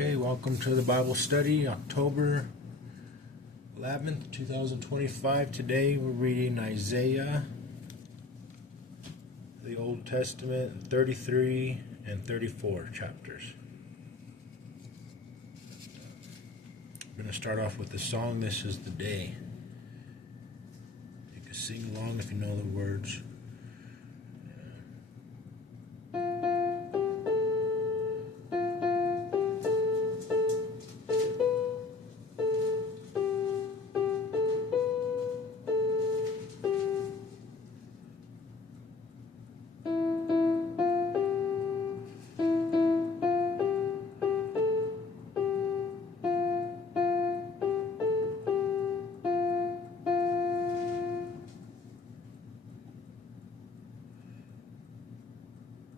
Okay, welcome to the Bible study, October 11th, 2025. Today we're reading Isaiah, the Old Testament, 33 and 34 chapters. We're going to start off with the song, This Is the Day. You can sing along if you know the words.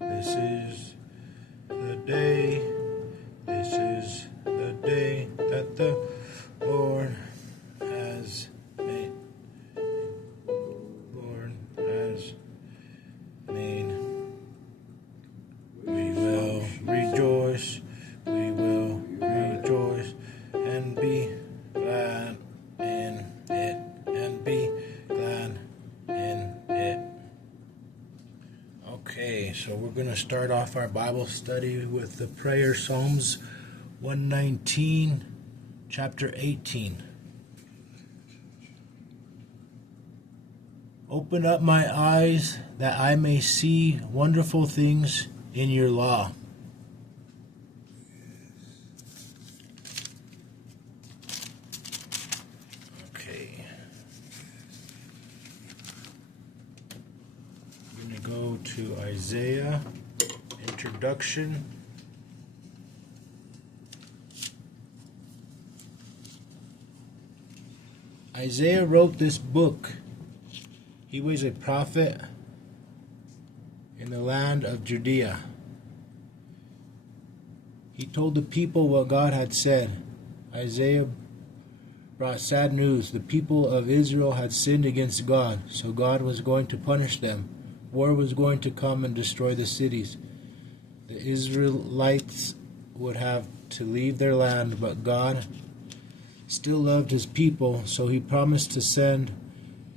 This is the day, this is the day that the Lord has made. Lord has made. We will rejoice, we will rejoice and be glad in it, and be glad in it. Okay, so we're going to start off our Bible study with the prayer, Psalms 119, chapter 18. Open up my eyes that I may see wonderful things in your law. Okay. We're going to go to Isaiah, introduction. Isaiah wrote this book. He was a prophet in the land of Judea. He told the people what God had said. Isaiah brought sad news. The people of Israel had sinned against God, so God was going to punish them. War was going to come and destroy the cities. The Israelites would have to leave their land, but God still loved his people, so he promised to send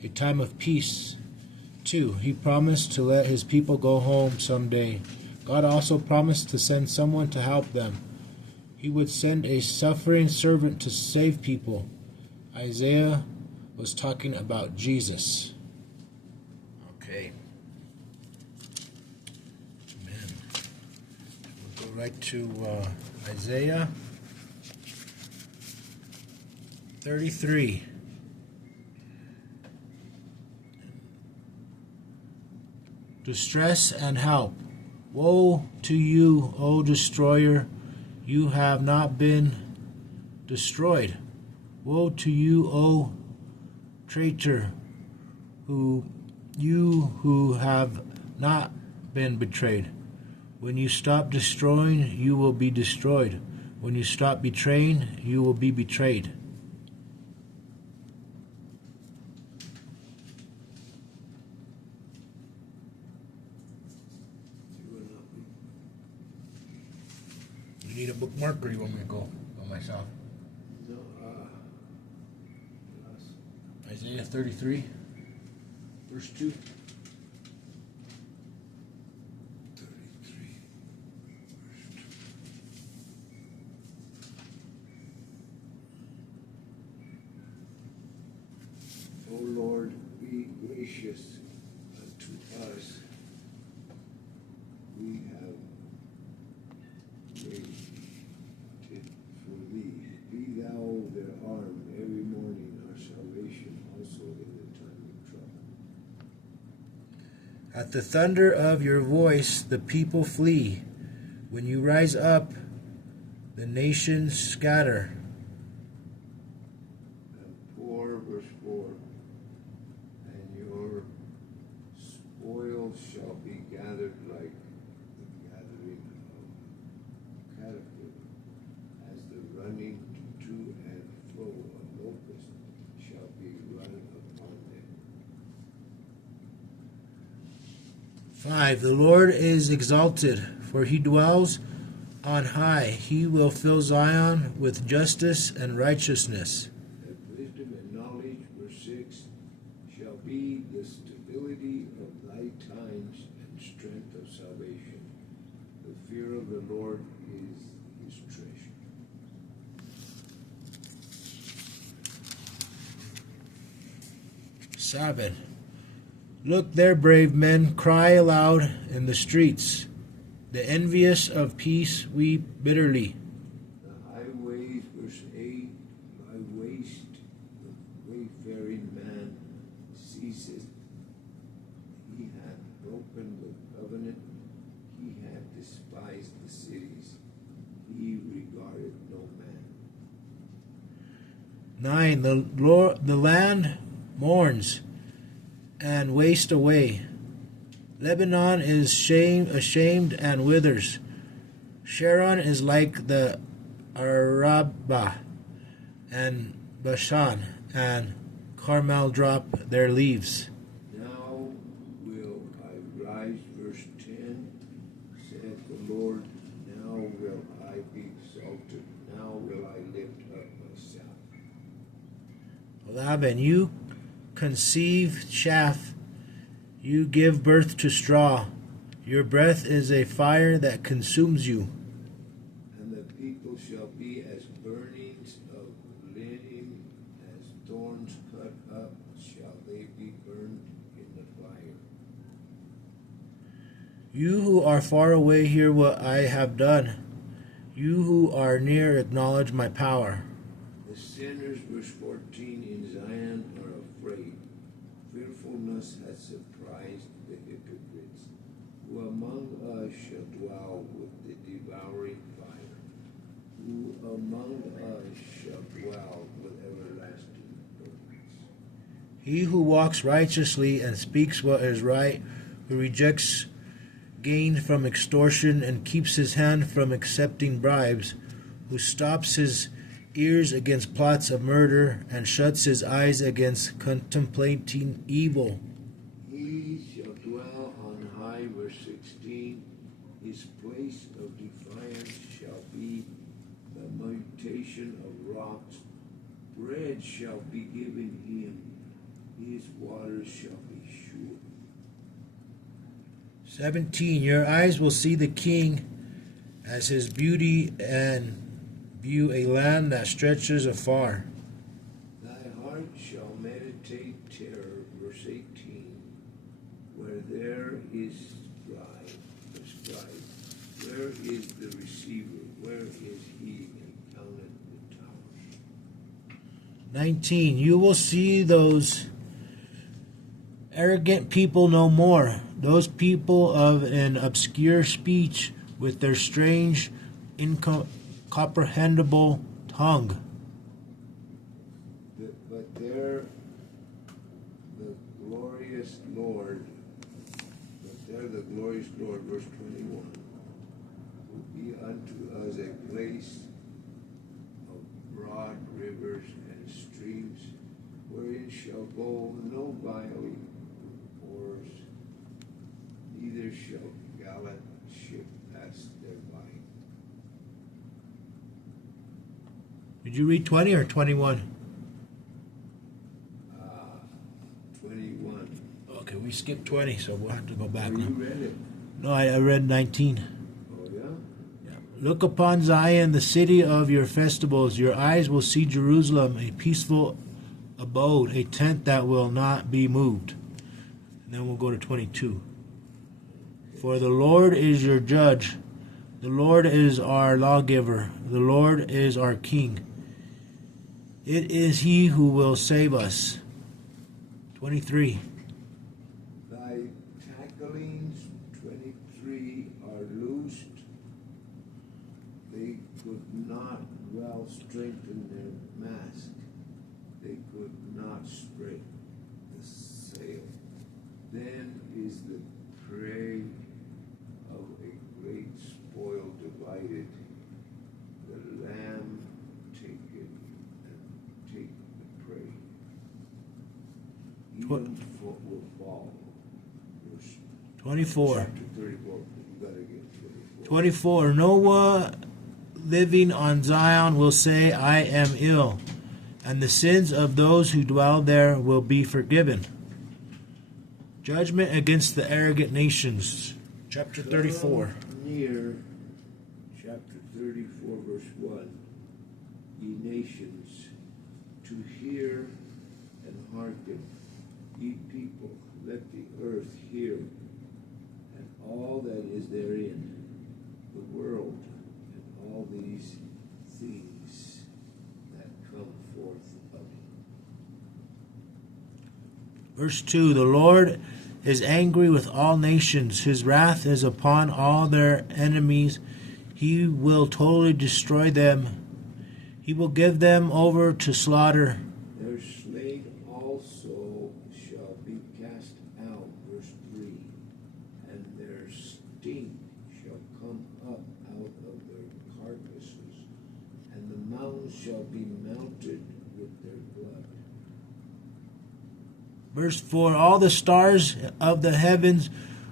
a time of peace too. He promised to let his people go home someday. God also promised to send someone to help them. He would send a suffering servant to save people. Isaiah was talking about Jesus. Okay. Amen. We'll go right to Isaiah 33. Distress and help. Woe to you, O destroyer, you have not been destroyed. Woe to you, O traitor, you who have not been betrayed. When you stop destroying, you will be destroyed. When you stop betraying, you will be betrayed. You need a bookmark, or you want me to go by myself? No, Isaiah 33, verse 2. 33, verse 2. O Lord, be gracious unto us. We have waited for thee. Be thou their arm every morning, our salvation also in the time of trouble. At the thunder of your voice, the people flee. When you rise up, the nations scatter. And poor, verse 4, and your spoil shall be gathered like the gathering of caterpillar, as the running to and fro of locust shall be run upon them. 5. The Lord is exalted, for he dwells on high. He will fill Zion with justice and righteousness. That wisdom and knowledge, verse 6, shall be the stability of thy times and strength of salvation. The fear of the Lord is his treasure. Sabbath. Look there, brave men, cry aloud in the streets. The envious of peace weep bitterly. The highways, verse 8, thy waste, the wayfaring man ceaseth. He hath broken the covenant, he hath despised the cities, he regarded no man. 9. The land mourns and wastes away. Lebanon is ashamed and withers. Sharon is like the Arabah, and Bashan and Carmel drop their leaves. Now will I rise, verse 10, saith the Lord, now will I be exalted, now will I lift up myself. 11. You conceive chaff, you give birth to straw. Your breath is a fire that consumes you. And the people shall be as burnings of linen, as thorns cut up shall they be burned in the fire. You who are far away hear what I have done. You who are near acknowledge my power. The sinners, verse 14, in Zion are afraid. Fearfulness has surprised the hypocrites. Who among us shall dwell with the devouring fire? Who among us shall dwell with everlasting darkness? He who walks righteously and speaks what is right, who rejects gain from extortion and keeps his hand from accepting bribes, who stops his ears against plots of murder and shuts his eyes against contemplating evil. He shall dwell on high, verse 16. His place of defiance shall be the mutation of rocks. Bread shall be given him, his waters shall be sure. 17. Your eyes will see the king as his beauty and view a land that stretches afar. Thy heart shall meditate terror, verse 18. Where there is scribe, where is the receiver? Where is he that counteth the towers? 19. You will see those arrogant people no more, those people of an obscure speech with their strange, incomprehensible tongue. But there the glorious Lord, verse 21, will be unto us a place of broad rivers and streams, wherein shall go no violent oars, neither shall gallant ship pass thereby. Did you read 20 or 21? 21. Okay, we skipped 20, so we'll have to go back Oh, now. you read it? No, I read 19. Oh, yeah? Look upon Zion, the city of your festivals. Your eyes will see Jerusalem, a peaceful abode, a tent that will not be moved. And then we'll go to 22. For the Lord is your judge. The Lord is our lawgiver. The Lord is our king. It is he who will save us. 23. Thy tacklings, 23, are loosed. They could not well strengthen their mast. They could not spread the sail. Then is the prey of a great spoil divided. The lamb taketh and take the prey. Even foot will fall. Verse 24. Chapter 34. You gotta get 24. 24. Noah living on Zion will say, I am ill, and the sins of those who dwell there will be forgiven. Judgment against the arrogant nations. Chapter 34. Draw near, chapter 34, verse 1. Ye nations, to hear and hearken. Ye people, let the earth hear, and all that is therein, the world, and all these things that come forth of it. Verse 2. The Lord is angry with all nations. His wrath is upon all their enemies. He will totally destroy them. He will give them over to slaughter. Their slain also shall be cast out, verse 3, and their sting shall come up out of their carcasses, and the mountains shall be melted with their blood. Verse 4. All the stars of the heavens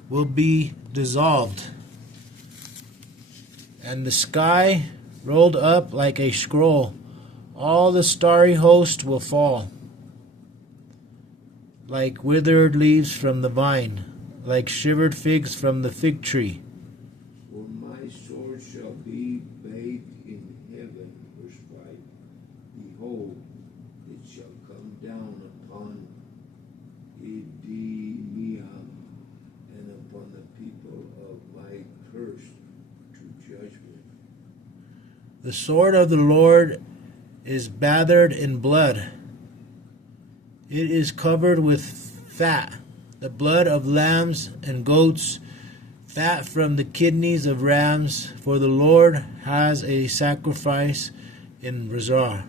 will be dissolved, and the sky rolled up like a scroll. All the starry host will fall, like withered leaves from the vine, like shivered figs from the fig tree. For my sword shall be bathed in heaven, verse 5. Behold, it shall come down upon Edemeam and upon the people of my curse to judgment. The sword of the Lord is bathed in blood. It is covered with fat, the blood of lambs and goats, fat from the kidneys of rams. For the Lord has a sacrifice in Rezah,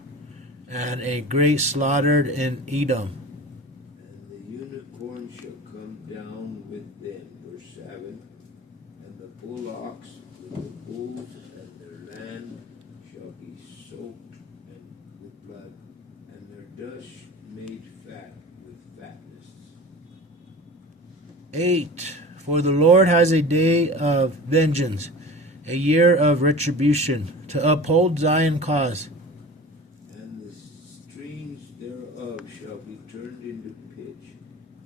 and a great slaughter in Edom. And the unicorn shall come down with them, verse 7. And the bullocks with the bulls, and their land shall be soaked with blood, and their dust made fat with fatness. 8. For the Lord has a day of vengeance, a year of retribution, to uphold Zion's cause. And the streams thereof shall be turned into pitch,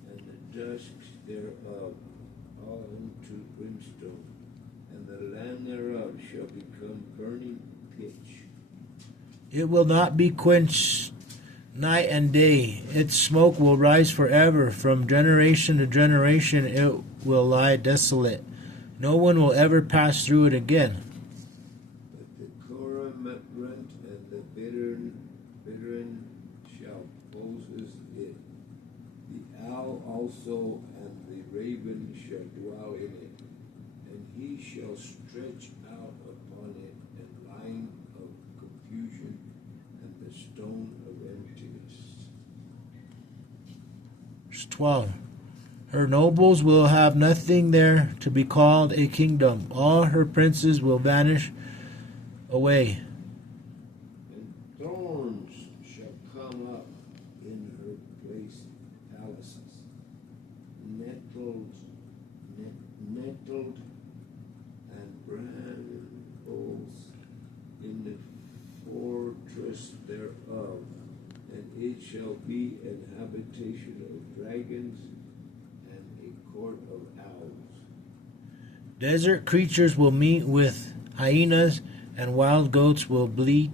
and the dust thereof all unto brimstone, and the land thereof shall become burning pitch. It will not be quenched night and day. Its smoke will rise forever. From generation to generation it will lie desolate. No one will ever pass through it again. But the cormorant and the bittern shall possess it. The owl also and the raven shall dwell in it, and he shall stretch out upon it a line of confusion and the stone of emptiness. Verse 12. Her nobles will have nothing there to be called a kingdom. All her princes will vanish away. And thorns shall come up in her palaces, nettled and brambles in the fortress thereof, and it shall be an habitation of dragons and a court of owls. Desert creatures will meet with hyenas, and wild goats will bleat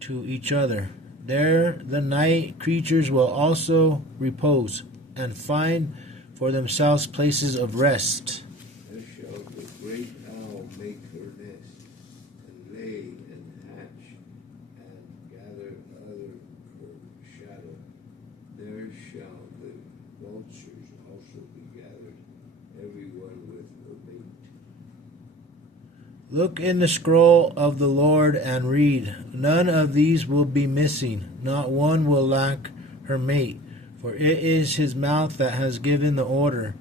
to each other. There the night creatures will also repose, and find for themselves places of rest. There shall the great owl make her nest, and lay and hatch, and gather other her shadow. There shall the vultures also be gathered, every one with her mate. Look in the scroll of the Lord and read. None of these will be missing, not one will lack her mate. For it is his mouth that has given the order,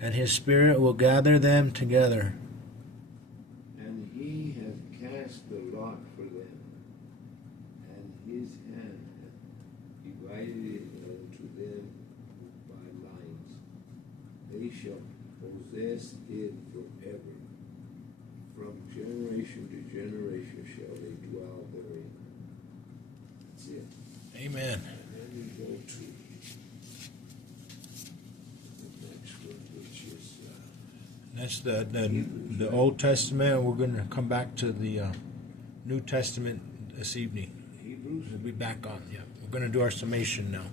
and his spirit will gather them together. And he hath cast the lot for them, and his hand hath divided it unto them by lines. They shall possess it forever. from generation to generation shall they dwell therein. That's it. Amen. And then we go to the next one, which is That's the Old Testament. We're going to come back to the New Testament this evening. Hebrews. We'll be back on. Yeah, we're going to do our summation now.